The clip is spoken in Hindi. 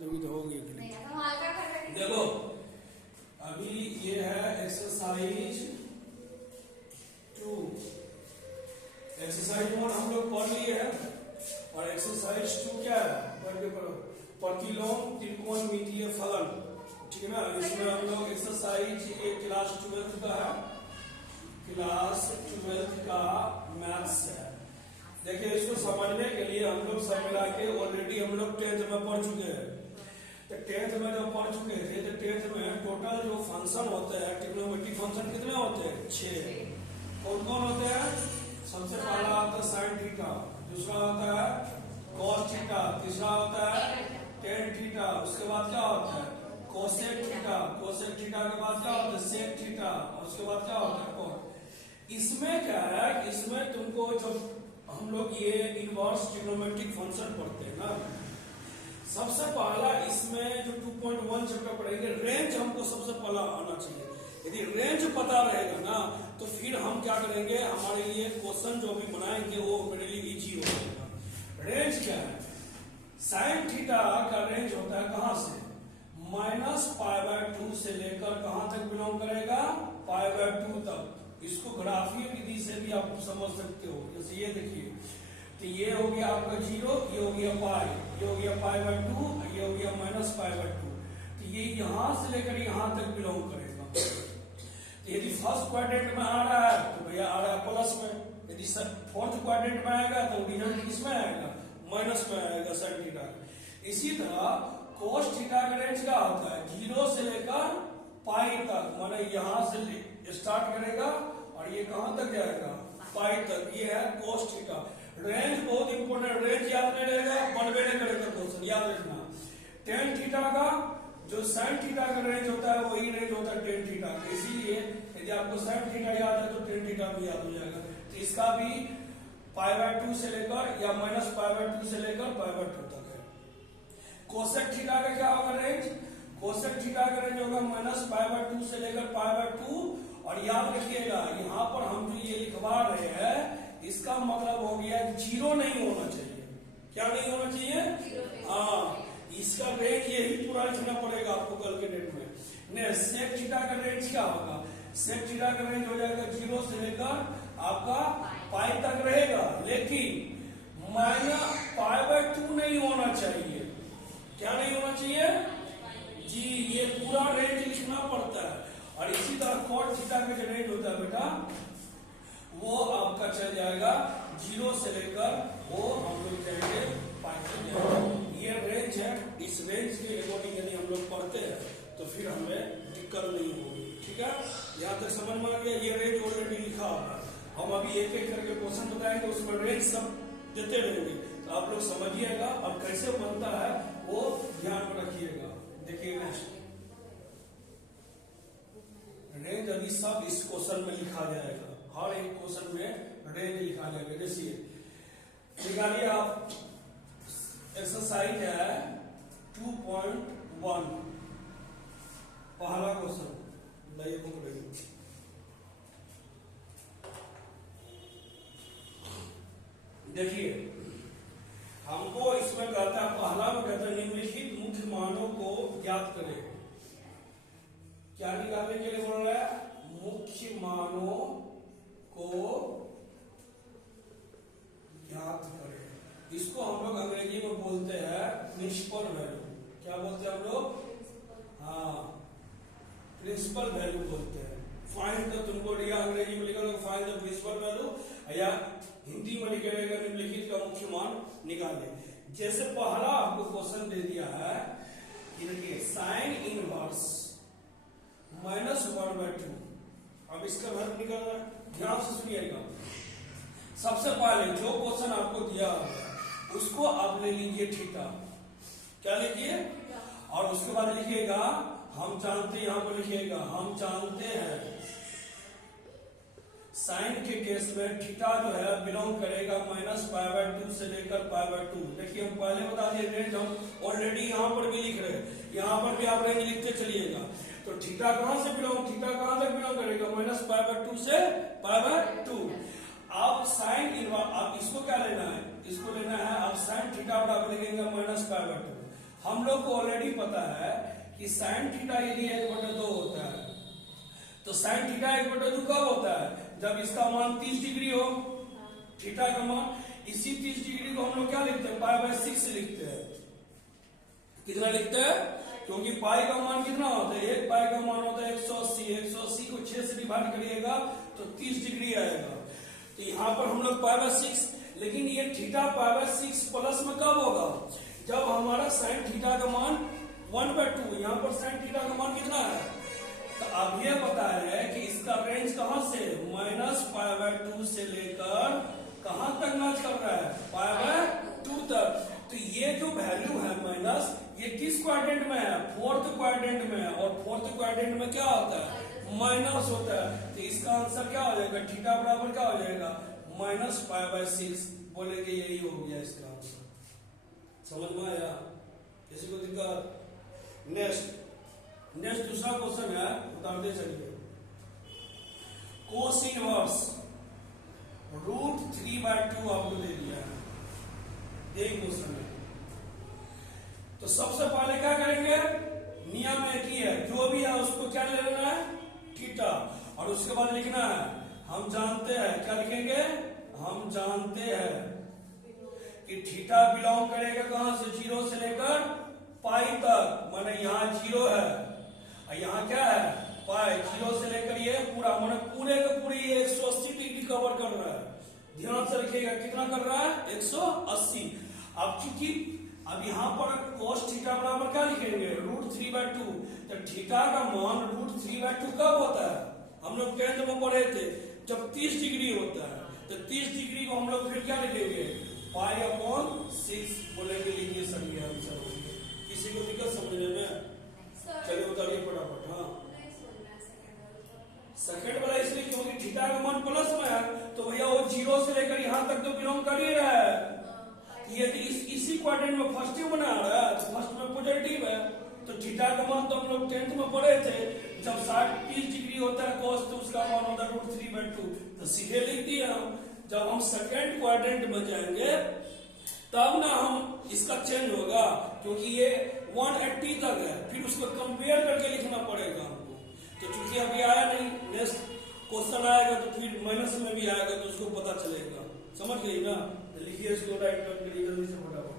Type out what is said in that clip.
दुविधा होगी। देखो अभी ये है एक्सरसाइज 2। एक्सरसाइज 1 हम लोग पढ़ लिए हैं और एक्सरसाइज 2 क्या है? प्रतिलोम त्रिकोणमितीय फलन, ठीक है ना। इसमें हम लोग एक्सरसाइज ये क्लास 12 का है, क्लास 12 का मैथ्स है। देखिए इसको समझने के लिए हम लोग सब मिला के ऑलरेडी हम लोग 10th में पढ़ चुके हैं। तो 10th में जब पढ़ चुके थे तो 10th में टोटल जो फंक्शन होते हैं ट्रिग्नोमेट्रिक फंक्शन कितने होते हैं? 6। कौन कौन होते हैं? सबसे पहला आता है साइन थीटा, दूसरा होता है कॉस थीटा, तीसरा होता है टेन थीटा, उसके बाद क्या होता है कोसेक थीटा, कोसेक थीटा के बाद क्या होता है सेक थीटा, और उसके बाद क्या होता है कॉस। इसमें क्या है, इसमें तुमको जब हम लोग ये इनवर्स ट्रिग्नोमेट्रिक फंक्शन पढ़ते हैं ना, सबसे पहला इसमें जो 2.1 चैप्टर पढ़ेंगे रेंज हमको सबसे पहला आना चाहिए। यदि रेंज पता रहेगा ना तो फिर हम क्या करेंगे, हमारे लिए क्वेश्चन जो भी बनाएंगे वो मेरे लिए इजी हो जाएगा। रेंज क्या है? साइन थीटा का रेंज होता है कहां से? -π/2 से लेकर कहां तक बिलोंग करेगा? π/2 तक। इसको ग्राफीय विधि से भी आप समझ सकते हो। जैसे ये देखिए, तो ये हो गया आपका 0, ये हो गया पाई, ये हो गया π/2, ये हो गया -π/2। तो ये यहां से लेकर यहां तक बिलोंग करेगा। तो यदि फर्स्ट क्वाड्रेंट में आ रहा है तो भैया आ रहा है प्लस में, यदि फोर्थ क्वाड्रेंट में आएगा तो रिजल्ट किसमें आएगा? माइनस में आएगा साइन थीटा। इसी तरह कोस थीटा का रेंज क्या होता है? 0 से लेकर पाई तक, माने यहां से स्टार्ट करेगा और ये कहां तक जाएगा? पाई तक। ये है कोस थीटा। रेंज बहुत इंपॉर्टेंट, रेंज याद नहीं रहेगा बनबे नहीं करेगा क्वेश्चन, याद रखना। टेन थीटा का जो साइन थीटा का रेंज होता है वही रेंज होता है टेन थीटा का। इसीलिए यदि आपको साइन थीटा याद है तो टेन थीटा भी याद हो जाएगा। तो इसका भी π/2 से लेकर या -π/2 से लेकर π/2 तक है। कोसेक थीटा का क्या होगा रेंज? कोसेक थीटा का रेंज होगा -π/2 से लेकर π/2। और याद रखिएगा यहाँ पर हम जो ये लिखवा रहे हैं इसका मतलब हो गया 0 नहीं होना चाहिए। क्या नहीं होना चाहिए? हाँ, इसका रेंज यही पूरा लिखना पड़ेगा आपको कल के डेट में। नहीं, सेक थीटा का रेंज क्या होगा? सेक थीटा का रेंज हो जाएगा 0 से लेकर आपका पाई तक रहेगा, लेकिन -π/2 नहीं होना चाहिए। क्या नहीं होना चाहिए जी? ये पूरा रेंज लिखना पड़ता है। और इसी तरह कॉट थीटा का जो रेंज होता है बेटा वो आपका चल जाएगा 0 से लेकर वो हम लोग कहेंगे पाई तक जाएगा। ये रेंज है। इस रेंज के अकॉर्डिंग यदि हम लोग पढ़ते हैं तो फिर हमें दिक्कत नहीं होगी। ठीक है, यहाँ तक समझ में आ गया? ये रेंज ऑलरेडी लिखा होगा। हम अभी एक एक करके क्वेश्चन बताएंगे, उसमें रेंज सब देते रहेंगे तो आप लोग समझिएगा और कैसे बनता है वो ध्यान में रखिएगा। देखिए रेंज अभी सब इस क्वेश्चन में लिखा जाएगा, हर एक क्वेश्चन में रेंज लिखा जाएगा। जैसे निकालिए आप, एक्सरसाइज है 2.1 पहला क्वेश्चन, लाइए बुक रही। देखिए हमको इसमें कहता है, पहला में कहता है निम्नलिखित मुख्य मानों को ज्ञात करें। क्या निकालने के लिए बोल रहा है? मुख्य मानों को ज्ञात करें। इसको हम लोग अंग्रेजी में बोलते हैं प्रिंसिपल वैल्यू। क्या बोलते हैं हम लोग? हाँ, प्रिंसिपल वैल्यू बोलते हैं। फाइंड द, तुमको या अंग्रेजी में लिखा फाइंड द प्रिंसिपल वैल्यू, या हिंदी में लिखेगा निम्नलिखित का मुख्य मान निकाले। जैसे पहला आपको क्वेश्चन दे दिया है कि देखिए साइन इनवर्स -1/2। अब इसका वैल्यू निकालना है, ध्यान से सुनिएगा। सबसे पहले जो क्वेश्चन आपको दिया उसको आप ले लीजिए थीटा। क्या लीजिए? और उसके बाद लिखिएगा हम जानते, यहां पर लिखिएगा हम जानते हैं साइन के केस में थीटा जो है बिलोंग करेगा -π/2 से लेकर π/2। देखिए हम पहले बता दिए रेंज हम ऑलरेडी यहाँ पर भी लिख रहे हैं, यहाँ पर भी आप रेंज लिखते चलिएगा। तो थीटा कहां से बिलोंग, थीटा कहां तक बिलोंग करेगा? -π/2 से π/2। आप साइन इनवर्स, आप इसको क्या लेना है? इसको लेना है आप साइन थीटा बराबर लिखेंगे -π/2। हम लोग को ऑलरेडी पता है कि साइन थीटा यदि 1/2 होता है तो साइन थीटा 1/2 कब होता है? जब इसका मान 30 डिग्री हो, थीटा का मान। इसी 30 डिग्री को हम लोग क्या लिखते हैं? π/6 लिखते हैं। कितना लिखते हैं? क्योंकि पाई का मान कितना होता है? एक पाई का मान होता है 180। 180 को 6 से डिवाइड करिएगा तो 30 डिग्री आएगा। तो यहाँ पर हम लोग π/6, लेकिन ये थीटा π/6 प्लस में कब होगा? जब हमारा साइन थीटा का मान 1/2। यहाँ पर साइन थीटा का मान कितना है? तो अब ये पता है कि इसका रेंज कहां से -π/2 से लेकर कहां तक मैच कर रहा है? π/2 तक। तो ये जो वैल्यू है माइनस, ये किस क्वाड्रेंट में है? फोर्थ क्वाड्रेंट में है। और फोर्थ क्वाड्रेंट में क्या होता है? माइनस होता है। तो इसका आंसर क्या हो जाएगा? थीटा बराबर क्या हो जाएगा? -π/6। बोलेंगे यही हो गया इसका आंसर। समझ में आया? किसी को दिक्कत? नेक्स्ट दूसरा क्वेश्चन है, उतारते चलिए। कोस इनवर्स √3/2 आपको दे दिया है, यही क्वेश्चन है। तो सबसे पहले क्या करेंगे? नियम एक ही है, जो भी है उसको क्या ले लेना है? थीटा। और उसके बाद लिखना है, हम जानते हैं, क्या लिखेंगे? हम जानते हैं कि थीटा बिलोंग करेगा कहां से? 0 से लेकर पाई तक। माने यहाँ 0 है और यहाँ क्या है? पाई। 0 से लेकर ये पूरा, माने पूरे का पूरे 180 डिग्री कवर कर रहा है। ध्यान से रखिएगा, कितना कर रहा है? 180। अब चूंकि अब यहाँ पर cos थीटा बराबर क्या लिखेंगे? √3/2। तो थीटा का मान √3/2 कब होता है? हम लोग 10th में पढ़े थे, जब 30 डिग्री होता है। तो 30 डिग्री को हम लोग फिर क्या लिखेंगे? π/6 बोलेंगे। लिखिए सर, ये आंसर हो गया। किसी को दिक्कत समझने में? चलिए उतारिए फटाफट। हाँ, सेकंड वाला इसलिए क्योंकि थीटा का मान प्लस में है, तो भैया वो 0 से लेकर यहाँ तक तो बिलोंग कर ही रहा है। यदि इसी क्वाड्रेंट में फर्स्ट ही बना रहा है तो फर्स्ट में पॉजिटिव है। तो थीटा का मान तो हम लोग 10th में पढ़े थे, जब 30 डिग्री होता है cos, तो उसका मान होता है √3/2। तो सीधे लिख दिए हम। जब हम सेकंड क्वाड्रेंट में जाएंगे तब ना हम इसका चेंज होगा, क्योंकि ये 180 तक है, फिर उसको कंपेयर करके लिखना पड़ेगा हमको। तो चूंकि अभी आया नहीं, नेक्स्ट क्वेश्चन आएगा तो फिर माइनस में भी आएगा, तो उसको पता चलेगा। समझ गई ना? तो लिखिए इसको, राइट कर जल्दी से फटाफट।